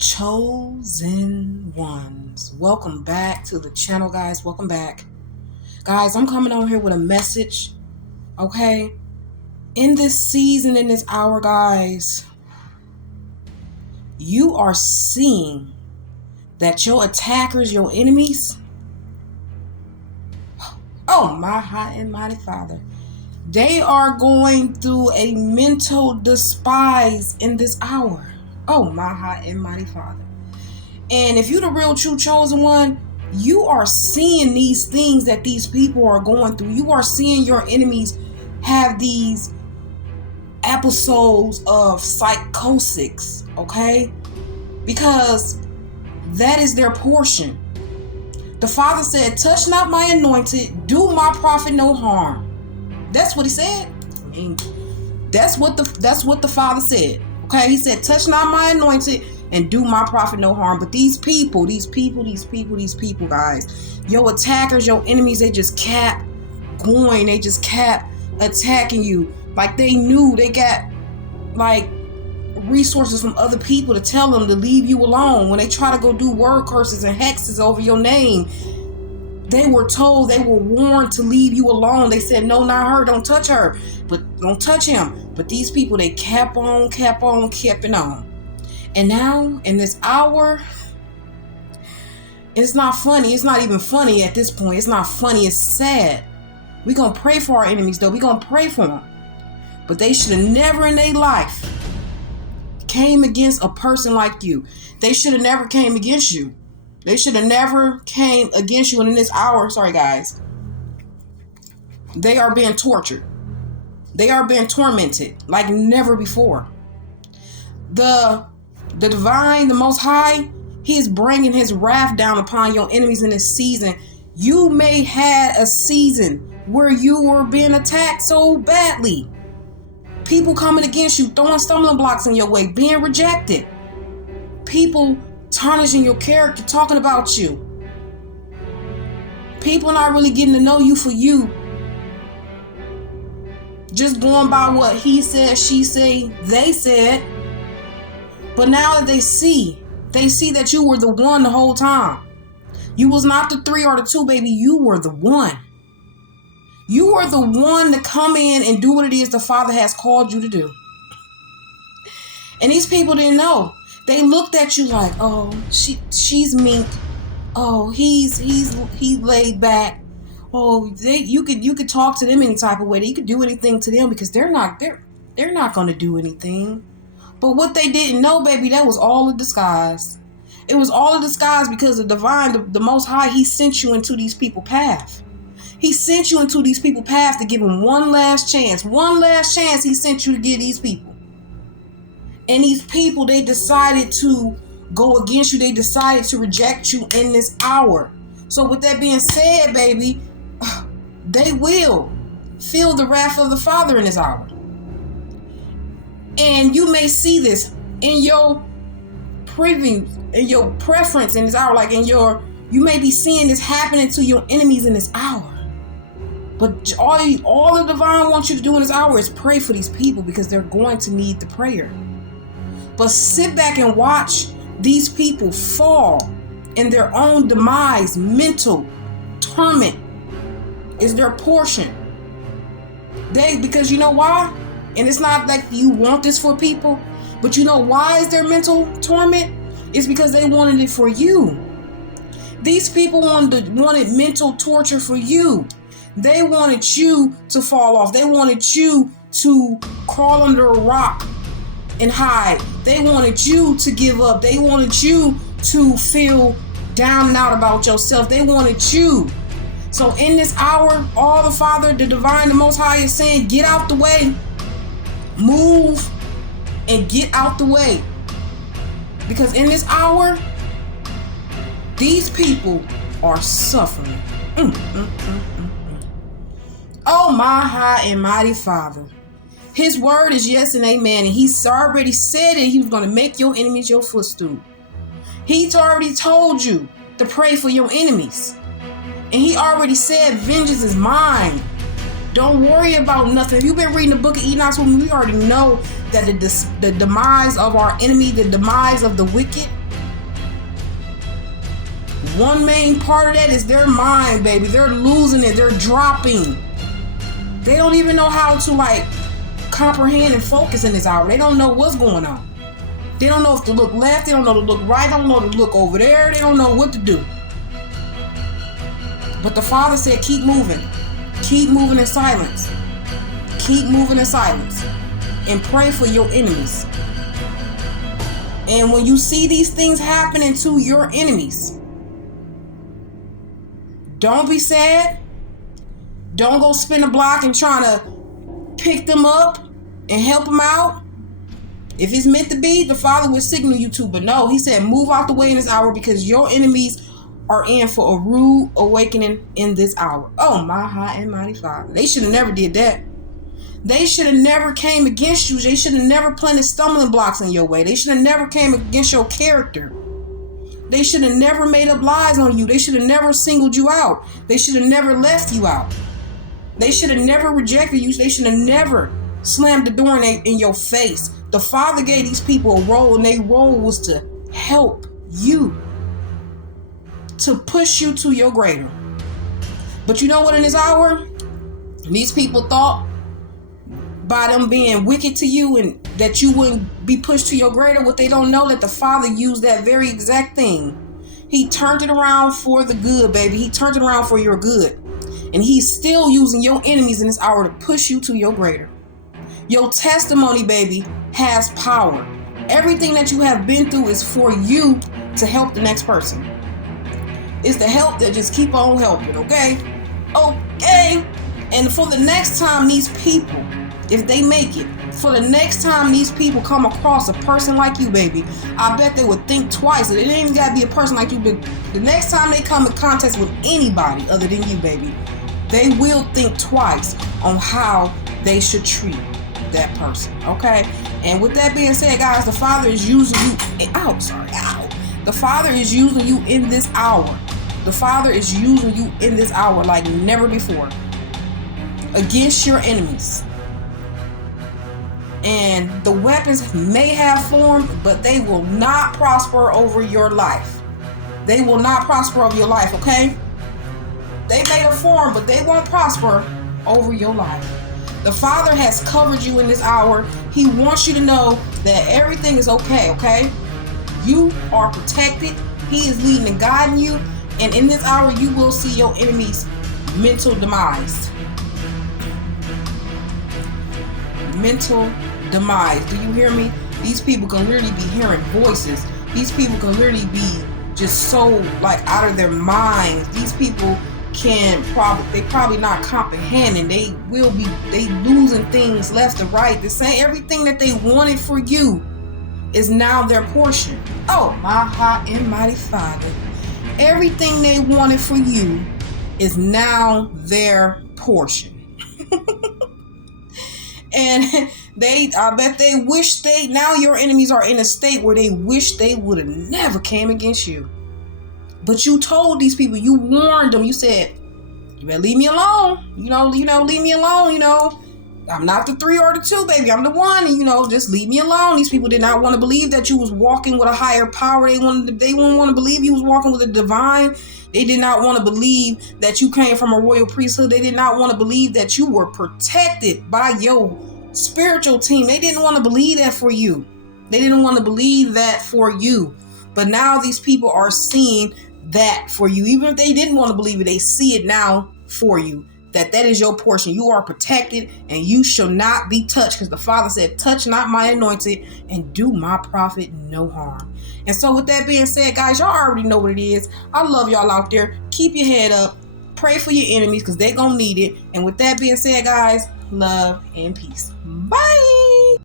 Chosen ones. Welcome back to the channel, guys. Welcome back. Guys, I'm coming on here with a message, okay? In this season, in this hour, guys, you are seeing that your attackers, your enemies, oh my high and mighty Father, they are going through a mental despise in this hour. Oh my high and mighty Father. And if you're the real true chosen one, you are seeing these things that these people are going through. You are seeing your enemies have these episodes of psychosis, okay? Because that is their portion. The Father said, touch not my anointed, do my prophet no harm. That's what he said. I mean, that's what the Father said. Okay, he said, touch not my anointed and do my prophet no harm. But these people, guys, your attackers, your enemies, they just kept going. They just kept attacking you. Like they knew they got like resources from other people to tell them to leave you alone. When they try to go do word curses and hexes over your name, they were told, they were warned to leave you alone. They said, no, not her, don't touch her, but don't touch him. But these people, they kept on. And now, in this hour, it's not funny. It's not even funny at this point. It's not funny. It's sad. We're going to pray for our enemies, though. We're going to pray for them. But they should have never in their life came against a person like you. They should have never came against you. They should have never came against you. And in this hour, sorry guys, they are being tortured. They are being tormented like never before. The divine, the Most High, he is bringing his wrath down upon your enemies in this season. You may had a season where you were being attacked so badly. People coming against you, throwing stumbling blocks in your way, being rejected. People tarnishing your character, talking about you. People not really getting to know you for you. Just going by what he said, she say, they said. But now that they see that you were the one the whole time. You was not the 3 or the 2, baby. You were the one. You were the one to come in and do what it is the Father has called you to do. And these people didn't know. They looked at you like, oh, she's meek. Oh, he's laid back. Oh, you could talk to them any type of way. You could do anything to them because they're not going to do anything. But what they didn't know, baby, that was all a disguise. It was all a disguise because the divine, the Most High, he sent you into these people's path. He sent you into these people's path to give them one last chance. One last chance he sent you to give these people. And these people, they decided to go against you. They decided to reject you in this hour. So with that being said, baby, they will feel the wrath of the Father in this hour. And you may see this in your preview, in your preference in this hour, like you may be seeing this happening to your enemies in this hour. But all the divine wants you to do in this hour is pray for these people because they're going to need the prayer. But sit back and watch these people fall in their own demise. Mental torment is their portion. Because you know why? And it's not like you want this for people, but you know why is their mental torment? It's because they wanted it for you. These people wanted mental torture for you. They wanted you to fall off. They wanted you to crawl under a rock and hide. They wanted you to give up. They wanted you to feel down and out about yourself. They wanted you. So in this hour, all the Father, the divine, the Most High is saying, get out the way. Move and get out the way. Because in this hour, these people are suffering. Oh my high and mighty Father. His word is yes and amen. And he's already said it. He was going to make your enemies your footstool. He's already told you to pray for your enemies. And he already said, vengeance is mine. Don't worry about nothing. If you've been reading the book of Enoch with me, we already know that the demise of our enemy, the demise of the wicked, one main part of that is their mind, baby. They're losing it. They're dropping. They don't even know how to comprehend and focus in this hour. They don't know what's going on. They don't know if to look left. They don't know to look right. They don't know to look over there. They don't know what to do. But the Father said, keep moving. Keep moving in silence. Keep moving in silence. And pray for your enemies. And when you see these things happening to your enemies, don't be sad. Don't go spin a block and trying to pick them up and help them out. If it's meant to be, the Father will signal you to. But no, he said, move out the way in this hour because your enemies are in for a rude awakening in this hour. Oh, my high and mighty Father. They should have never did that. They should have never came against you. They should have never planted stumbling blocks in your way. They should have never came against your character. They should have never made up lies on you. They should have never singled you out. They should have never left you out. They should have never rejected you. They should have never slammed the door in your face. The Father gave these people a role, and their role was to help you, to push you to your greater. But you know what, in this hour, these people thought by them being wicked to you and that you wouldn't be pushed to your greater, what they don't know that the Father used that very exact thing. He turned it around for the good, baby. He turned it around for your good. And he's still using your enemies in this hour to push you to your greater. Your testimony, baby, has power. Everything that you have been through is for you to help the next person. It's the help that just keep on helping, okay? Okay. And for the next time these people, if they make it, for the next time these people come across a person like you, baby, I bet they would think twice. It ain't even got to be a person like you, but the next time they come in contact with anybody other than you, baby, they will think twice on how they should treat that person, okay? And with that being said, guys, the Father is using you. The Father is using you in this hour. The Father is using you in this hour like never before against your enemies. And the weapons may have formed, but they will not prosper over your life. They will not prosper over your life, okay? They may have formed, but they won't prosper over your life. The Father has covered you in this hour. He wants you to know that everything is okay, okay? You are protected. He is leading and guiding you. And in this hour, you will see your enemies' mental demise. Mental demise. Do you hear me? These people can literally be hearing voices. These people can literally be just so out of their minds. These people they probably not comprehending. They losing things left and right. The same everything that they wanted for you is now their portion. Oh, my high and mighty Father. Everything they wanted for you is now their portion. And I bet they wish now your enemies are in a state where they wish they would have never came against you. But you told these people, you warned them, you said, you better leave me alone. Leave me alone, I'm not the 3 or the 2, baby. I'm the 1, and just leave me alone. These people did not want to believe that you was walking with a higher power. They wouldn't want to believe you was walking with a divine. They did not want to believe that you came from a royal priesthood. They did not want to believe that you were protected by your spiritual team. They didn't want to believe that for you. They didn't want to believe that for you. But now these people are seeing that for you. Even if they didn't want to believe it, they see it now for you. That is your portion. You are protected and you shall not be touched, because the Father said, touch not my anointed and do my prophet no harm. And so with that being said, guys, y'all already know what it is. I love y'all out there. Keep your head up. Pray for your enemies because they're going to need it. And with that being said, guys, love and peace. Bye.